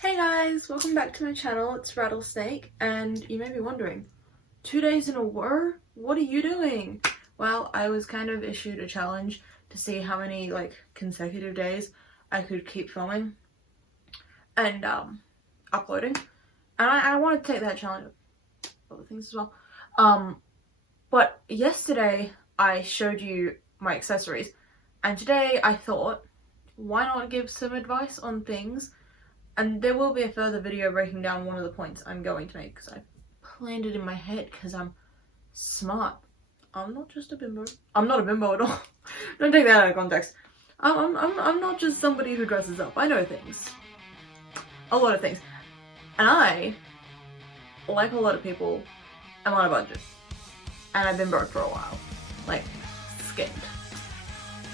Hey guys, welcome back to my channel. It's Rattlesnake, and you may be wondering, 2 days in a row? What are you doing? Well, I was kind of issued a challenge to see how many consecutive days I could keep filming and uploading, and I wanted to take that challenge with other things as well. But yesterday I showed you my accessories, and today I thought, why not give some advice on things? And there will be a further video breaking down one of the points I'm going to make because I planned it in my head because I'm smart. I'm not just a bimbo. I'm not a bimbo at all. Don't take that out of context. I'm not just somebody who dresses up. I know things. A lot of things. And I, like a lot of people, am on a budget. And I've been broke for a while. Like, skint.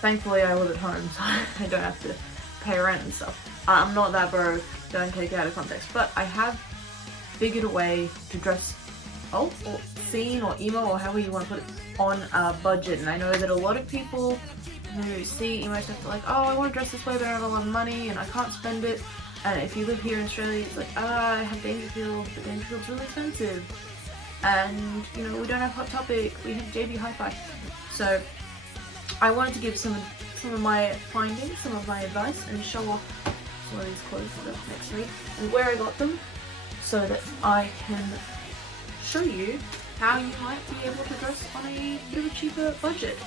Thankfully I live at home so I don't have to pay rent and stuff. I'm not that broke, don't take it out of context, but I have figured a way to dress or scene or emo or however you want to put it on a budget. And I know that a lot of people who see emo stuff are like, oh, I want to dress this way but I don't have a lot of money and I can't spend it. And if you live here in Australia, it's like, I have Dangerfield, but Dangerfield's really expensive. And, you know, we don't have Hot Topic, we have JB Hi-Fi. So I wanted to give some of my findings, some of my advice, and show off some of these clothes that are next to me and where I got them so that I can show you how you might be able to dress on a bit of a cheaper budget.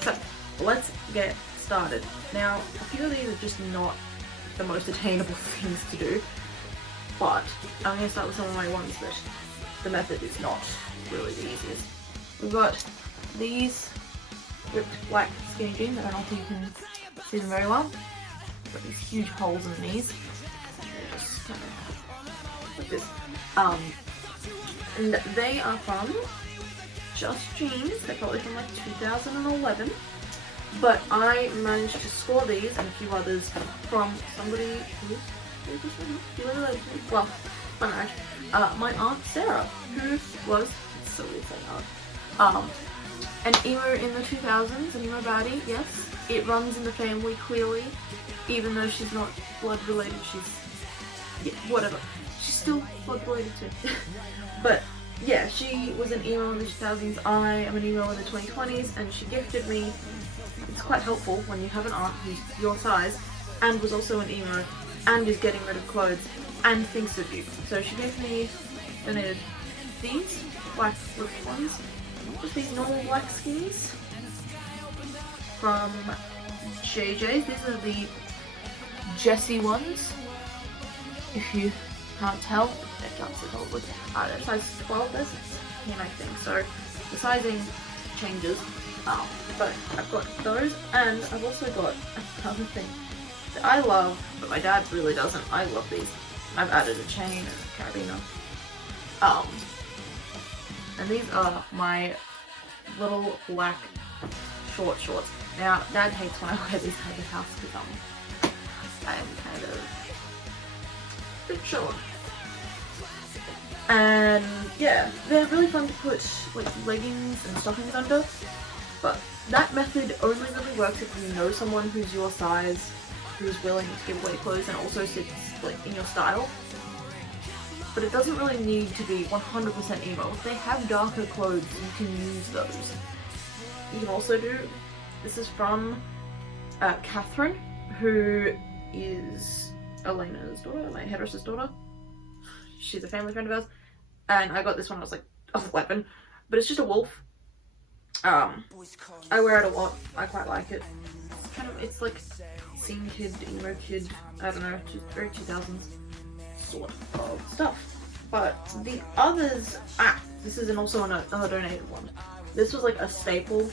So let's get started. Now, a few of these are just not the most attainable things to do, but I'm going to start with some of my ones that the method is not really the easiest. We've got these ripped black skinny jeans. I don't know if you can see them very well. Got these huge holes in the knees. Just kind of like this. And they are from Just Jeans. They're probably from like 2011. But I managed to score these and a few others from somebody who well, my marriage. My aunt Sarah, who was, it's so weird saying aunt, an emo in the 2000s, an emo baddie, yes. It runs in the family, clearly. Even though she's not blood related, yeah, whatever. She's still blood related too. But yeah, she was an emo in the 2000s, I am an emo in the 2020s, and she gifted me. It's quite helpful when you have an aunt who's your size, and was also an emo, and is getting rid of clothes, and thinks of you. So she donated these black ripped ones. Just these normal black skinnies from JJ's. These are the Jessie ones. If you can't tell, they're just probably. They're size 12, there's 10 I think, so the sizing changes. But I've got those, and I've also got another thing that I love, but my dad really doesn't. I love these. I've added a chain and a carabiner. And these are my little black shorts. Now, Dad hates when I wear these out of the house because I'm kind of a bit short. And yeah, they're really fun to put like leggings and stockings under. But that method only really works if you know someone who's your size, who's willing to give away clothes and also sits like in your style. But it doesn't really need to be 100% emo. If they have darker clothes, you can use those. You can also do, this is from Catherine, who is Elena's daughter, my hairdresser's daughter. She's a family friend of ours. And I got this when I was like 11. But it's just a wolf. I wear it a lot. I quite like it. It's like scene kid, emo kid, I don't know, just very 2000s. Sort of stuff. But the others, this is also another donated one. This was like a staple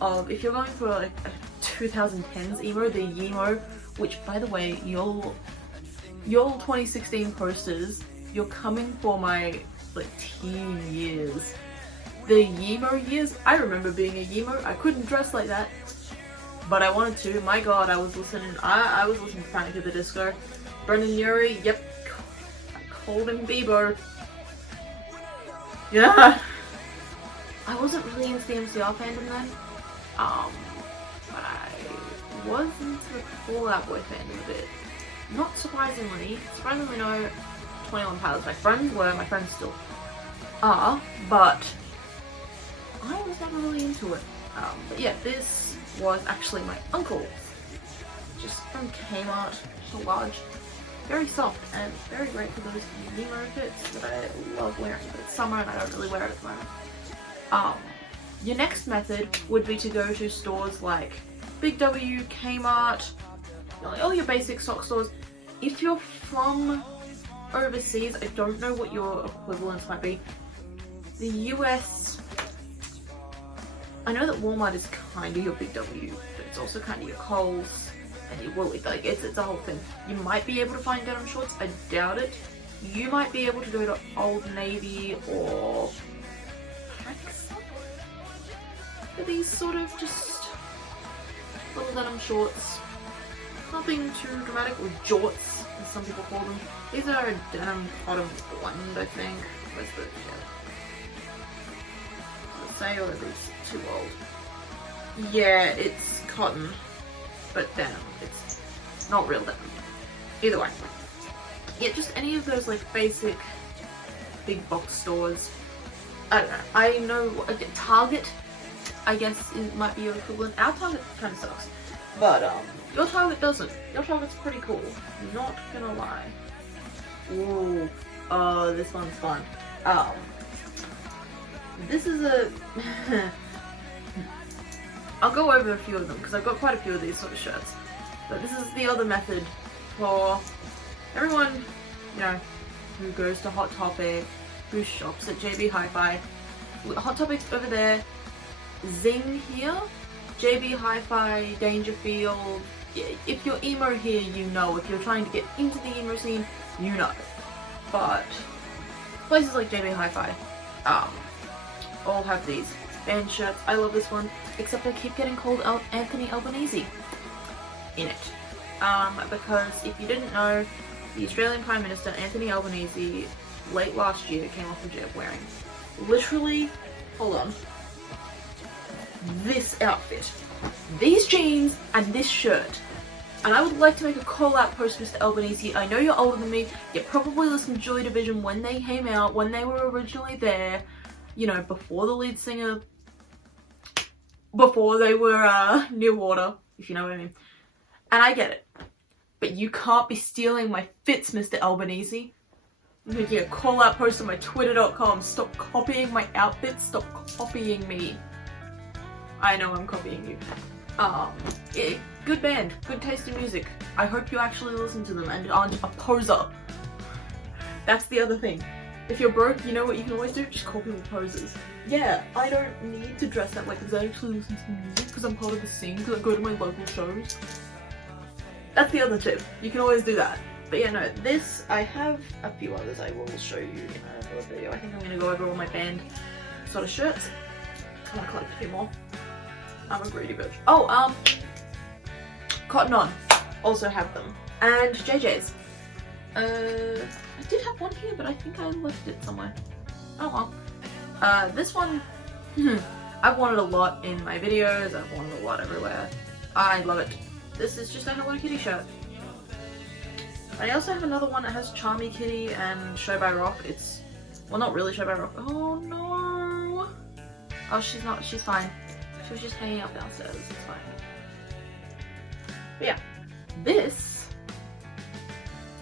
of, if you're going for like a 2010s emo, the Yemo, which by the way, y'all 2016 posters, you're coming for my like teen years. The Yemo years, I remember being a Yemo. I couldn't dress like that, but I wanted to. My god, I was listening to Panic at the Disco. Brendan Urie, yep. Called him Bieber. Yeah. I wasn't really into the MCR fandom then. But I was into the Fall Out Boy fandom a bit. not surprisingly no 21 Pilots. My friends still are, but I was never really into it. But yeah, this was actually my uncle's, just from Kmart, just a large, very soft and very great for those emo fits that I love wearing, but it's summer and I don't really wear it at the moment. Your next method would be to go to stores like Big W, Kmart, all your basic sock stores. If you're from overseas, I don't know what your equivalents might be. The US, I know that Walmart is kind of your Big W, but it's also kind of your Kohl's and your Woolies. Like it's a whole thing. You might be able to find denim shorts. I doubt it. You might be able to go to Old Navy or PacSun for these sort of just little denim shorts. Nothing too dramatic, or jorts as some people call them. These are denim cotton blend, I think. Where's the say, or are these too old? Yeah, it's cotton, but denim. It's not real denim. Either way. Yeah, just any of those like basic big box stores. I don't know. I know Target, I guess it might be your equivalent. Our Target kind of sucks, but your Target doesn't. Your Target's pretty cool. Not gonna lie. Ooh, oh, this one's fun. This is a. I'll go over a few of them because I've got quite a few of these sort of shirts. But this is the other method for everyone, you know, who goes to Hot Topic, who shops at JB Hi-Fi. Hot Topic's over there. Zing here. JB Hi-Fi, Dangerfield. If you're emo here, you know. If you're trying to get into the emo scene, you know. But places like JB Hi-Fi, all have these band shirts. I love this one, except I keep getting called Anthony Albanese in it. Because if you didn't know, the Australian Prime Minister Anthony Albanese late last year came off the jail wearing literally, hold on, this outfit, these jeans and this shirt. And I would like to make a call out post, Mr. Albanese. I know you're older than me. You probably listened to Joy Division when they came out, when they were originally there, you know, before the lead singer, before they were Near Water, if you know what I mean. And I get it. But you can't be stealing my fits, Mr. Albanese. I'm making a call out post on my twitter.com. Stop copying my outfits. Stop copying me. I know I'm copying you. Good band, good taste in music. I hope you actually listen to them and aren't a poser. That's the other thing. If you're broke, you know what you can always do? Just call people posers. Yeah, I don't need to dress that way because I actually listen to music because I'm part of the scene, because I go to my local shows. That's the other tip. You can always do that. But yeah, no, this, I have a few others I will show you in another video. I think I'm going to go over all my band sort of shirts. I'm going to collect a few more. I'm a greedy bitch. Oh, Cotton On also have them. And JJ's. I did have one here, but I think I left it somewhere. Oh well. This one, I've worn it a lot in my videos, I've worn it a lot everywhere. I love it. This is just a Hello Kitty shirt. I also have another one that has Charmy Kitty and Show by Rock. It's, well, not really Show by Rock. Oh no! Oh, she's not, she's fine. She was just hanging out downstairs, it's fine. But yeah, this,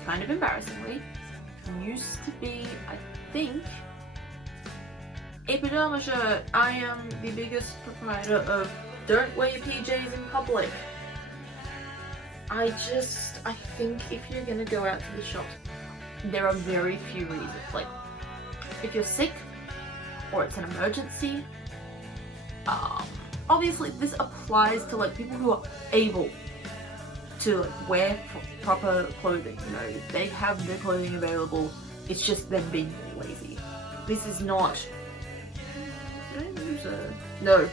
kind of embarrassingly, used to be, I think, a pajama shirt. I am the biggest proprietor of don't wear your PJs in public. I think if you're gonna go out to the shops, there are very few reasons. Like, if you're sick, or it's an emergency, obviously this applies to like people who are able to like wear proper clothing, you know, they have their clothing available, it's just them being lazy. This is not, did I use a, no.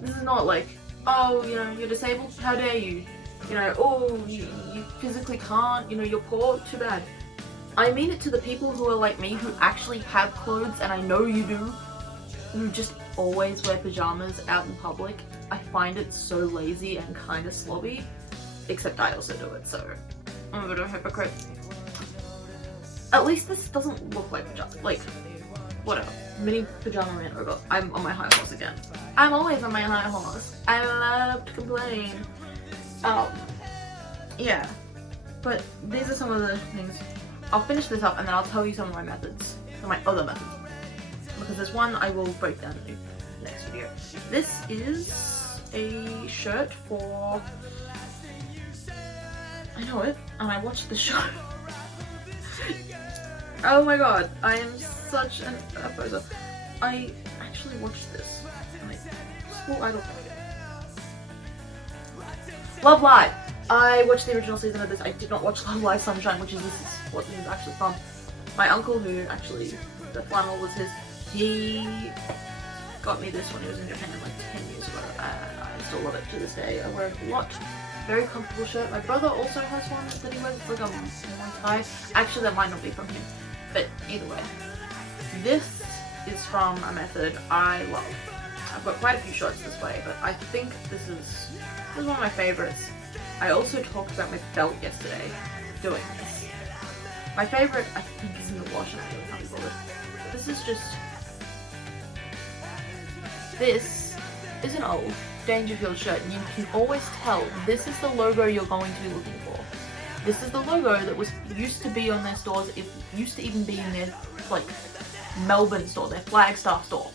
This is not like, oh, you know, you're disabled, how dare you, you know, oh, you physically can't, you know, you're poor, too bad. I mean it to the people who are like me, who actually have clothes, and I know you do, who just always wear pajamas out in public. I find it so lazy and kind of slobby, except I also do it, so I'm a bit of a hypocrite. At least this doesn't look like pajama. Like, whatever. Mini pajama man over. I'm on my high horse again. I'm always on my high horse. I love to complain. Yeah. But these are some of the things. I'll finish this up and then I'll tell you some of my methods. Some of my other methods. Because there's one I will break down in the next video. This is a shirt for... I know it, and I watched the show. Oh my god, I am such a poser. I actually watched this. School Idol. Love Live! I watched the original season of this. I did not watch Love Live Sunshine, which is what this is actually from. My uncle, who actually, the flannel was his, he got me this when he was in Japan like 10 years ago, and I still love it to this day. I wear it a lot. Very comfortable shirt. My brother also has one that he wears. It's like a Muay Thai. Actually, that might not be from him. But either way, this is from a method I love. I've got quite a few shirts this way, but I think this is one of my favorites. I also talked about my belt yesterday doing this. My favorite, I think, is in the wash, and I really can't be bothered. This is just... This is an old Dangerfield shirt, and you can always tell this is the logo you're going to be looking for. This is the logo that used to be on their stores. It used to even be in their like Melbourne store, their Flagstaff store.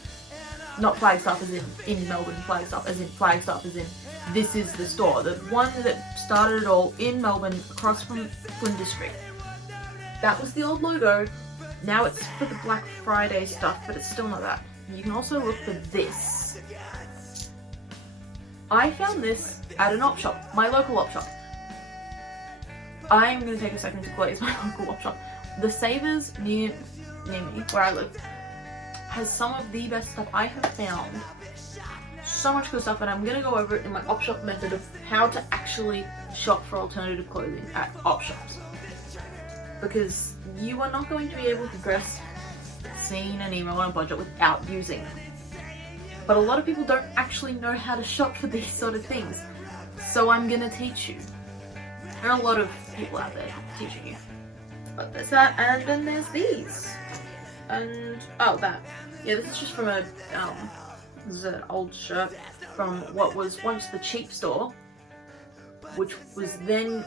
Not Flagstaff as in Melbourne, Flagstaff as in Flagstaff as in this is the store. The one that started it all in Melbourne across from Flinders Street. That was the old logo. Now it's for the Black Friday stuff, but it's still not that. You can also look for this. I found this at an op shop, my local op shop. I'm going to take a second to glaze my local op shop. The Savers near me, where I live, has some of the best stuff I have found. So much good stuff, and I'm going to go over it in my op shop method of how to actually shop for alternative clothing at op shops. Because you are not going to be able to dress seen and emo on a budget without using them. But a lot of people don't actually know how to shop for these sort of things. So I'm going to teach you. There are a lot of people out there teaching you. But there's that, and then there's these. And, oh, that. Yeah, this is just from a, this is an old shirt from what was once the cheap store, which was then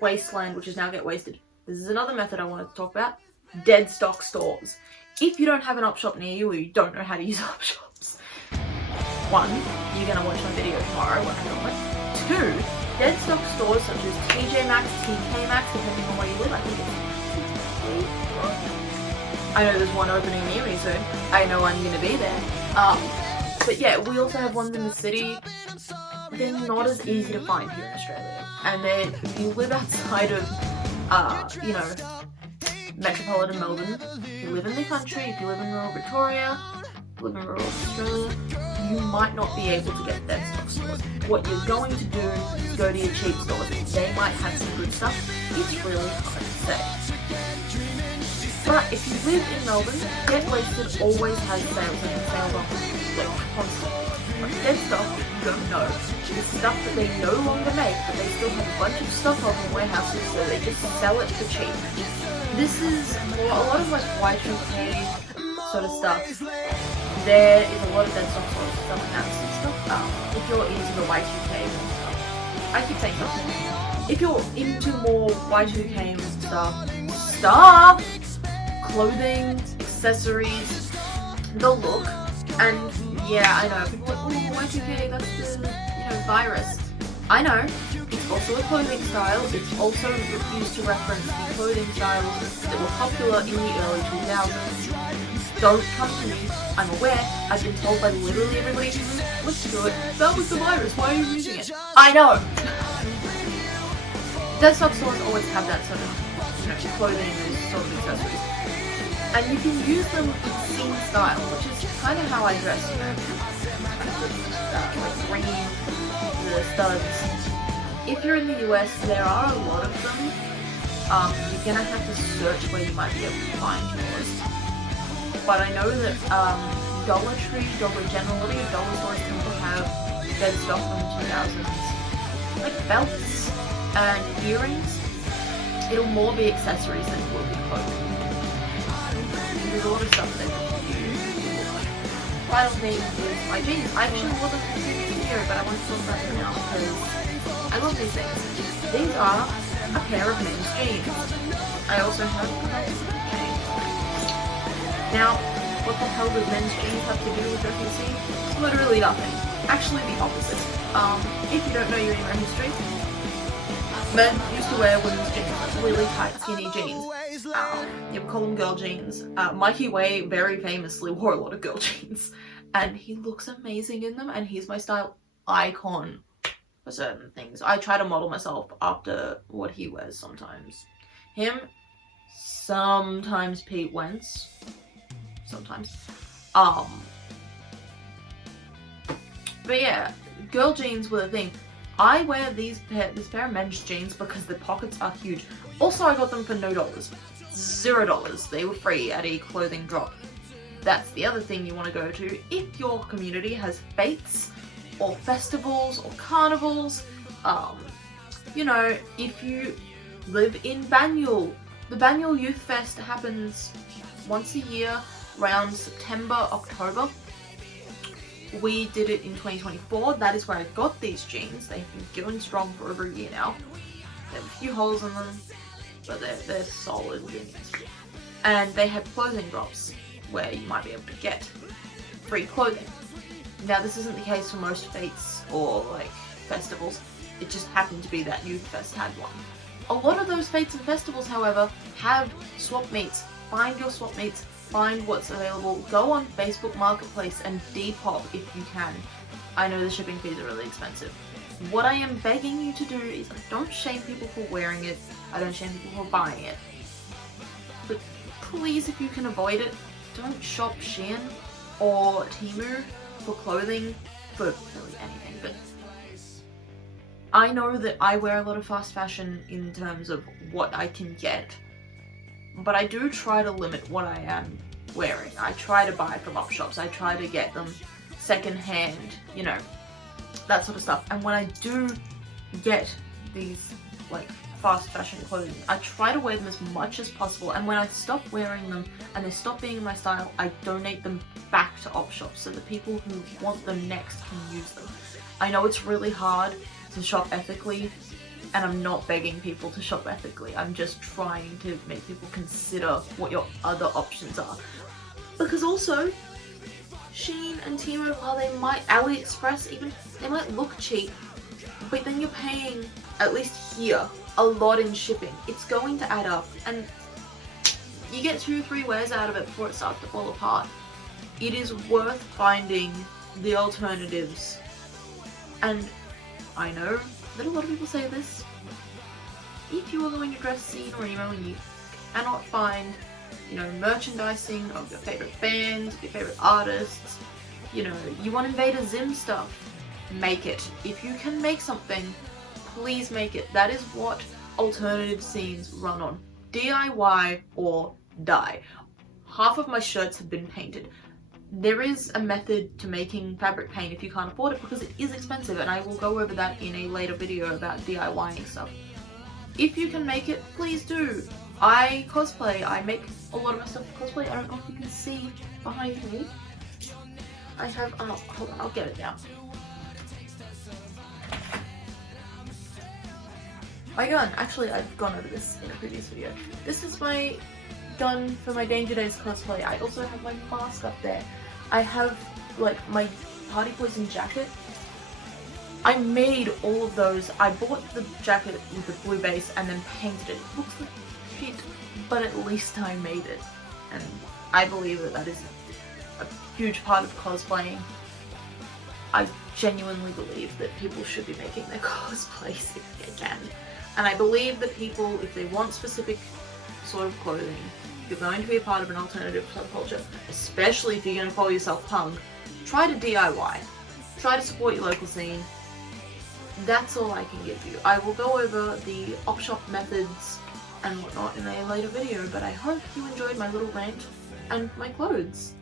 Wasteland, which is now Get Wasted. This is another method I wanted to talk about. Dead stock stores. If you don't have an op shop near you, or you don't know how to use op shops, one, you're going to watch my video tomorrow when I film it. Two, dead stock stores such as TJ Maxx, TK Maxx, depending on where you live. I think it's... I know there's one opening near me soon. I know I'm going to be there. But yeah, we also have ones in the city. They're not as easy to find here in Australia. And then if you live outside of, you know, metropolitan Melbourne, if you live in the country, if you live in rural Victoria, live in rural Australia, you might not be able to get dead stock stores. What you're going to do is go to your cheap stores. They might have some good stuff. It's really hard to say. But if you live in Melbourne, Get Wasted always has sales and sales on like constantly. But dead stock, you don't know. It's stuff that they no longer make, but they still have a bunch of stuff on in warehouses, so they just sell it for cheap. This is more, a lot of like Y2K sort of stuff. There is a lot of dead stock stores selling that stuff. If you're into the Y2K stuff, I keep saying stuff. If you're into more Y2K stuff, clothing, accessories, the look, and yeah, I know people are like, oh, Y2K, that's the, you know, virus. I know, it's also a clothing style. It's also used to reference the clothing styles that were popular in the early 2000s. Don't come to me. I'm aware. I've been told by literally everybody who's looked through it, that was the virus, why are you using it? I know! Dead stock stores always have that sort of, you know, clothing and sort of accessories. And you can use them in scene style, which is kind of how I dress, you know. Like ringing the studs. If you're in the US, there are a lot of them. You're gonna have to search where you might be able to find yours. But I know that Dollar Tree, Dollar General, a lot of your dollar stores tend to have dead stock from the 2000s. Like belts and earrings. it'll more be accessories than it will be clothing. There's a lot of stuff that final thing is my jeans. I actually wasn't doing this video, but I want to talk about them now because I love these things. These are a pair of men's jeans. I also have a pair of jeans. Now, what the hell does men's jeans have to do with OPC? Literally nothing. Actually the opposite. If you don't know your emo history, men used to wear women's jeans, really tight, skinny jeans. You would call them girl jeans. Mikey Way very famously wore a lot of girl jeans, and he looks amazing in them, and he's my style icon for certain things. I try to model myself after what he wears sometimes. Him, sometimes Pete Wentz, sometimes. But yeah, girl jeans were the thing. I wear this pair of men's jeans because the pockets are huge. Also, I got them for no dollars. $0. They were free at a clothing drop. That's the other thing you want to go to. If your community has fetes or festivals or carnivals, you know, if you live in Banyule, the Banyule Youth Fest happens once a year around September, October. We did it in 2024. That is where I got these jeans. They've been going strong for over a year now. They have a few holes in them, but they're solid jeans. And they had clothing drops where you might be able to get free clothing. Now this isn't the case for most fetes or like festivals. It just happened to be that Youth Fest had one. A lot of those fetes and festivals, however, have swap meets. Find your swap meets. Find what's available. Go on Facebook Marketplace and Depop if you can. I know the shipping fees are really expensive. What I am begging you to do is don't shame people for wearing it. I don't shame people for buying it. But please, if you can avoid it, don't shop Shein or Temu for clothing, for really anything. But I know that I wear a lot of fast fashion in terms of what I can get. But I do try to limit what I am wearing. I try to buy from op shops. I try to get them second hand, you know, that sort of stuff. And when I do get these like fast fashion clothing, I try to wear them as much as possible. And when I stop wearing them and they stop being my style, I donate them back to op shops so the people who want them next can use them. I know it's really hard to shop ethically, and I'm not begging people to shop ethically. I'm just trying to make people consider what your other options are. Because also, Shein and Temu, while they might, AliExpress even, they might look cheap, but then you're paying, at least here, a lot in shipping. It's going to add up, and you get 2 or 3 wears out of it before it starts to fall apart. It is worth finding the alternatives. And I know that a lot of people say this. If you are going to dress scene or emo and you cannot find, you know, merchandising of your favorite bands, your favorite artists, you know, you want Invader Zim stuff, make it. If you can make something, please make it. That is what alternative scenes run on. DIY or die. Half of my shirts have been painted. There is a method to making fabric paint if you can't afford it, because it is expensive, and I will go over that in a later video about DIYing stuff. If you can make it, please do. I cosplay. I make a lot of my stuff for cosplay. I don't know if you can see behind me. I have, oh, hold on, I'll get it now. My gun. Actually, I've gone over this in a previous video. This is my gun for my Danger Days cosplay. I also have my mask up there. I have, like, my Party Poison jacket. I made all of those. I bought the jacket with the blue base and then painted it. It looks like shit, but at least I made it. And I believe that that is a huge part of cosplaying. I genuinely believe that people should be making their cosplays if they can. And I believe that people, if they want specific sort of clothing, if you're going to be a part of an alternative subculture, especially if you're going to call yourself punk, try to DIY. Try to support your local scene. That's all I can give you. I will go over the op shop methods and whatnot in a later video, but I hope you enjoyed my little rant and my clothes.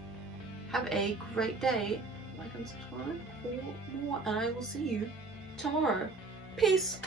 Have a great day. Like and subscribe for more, and I will see you tomorrow. Peace!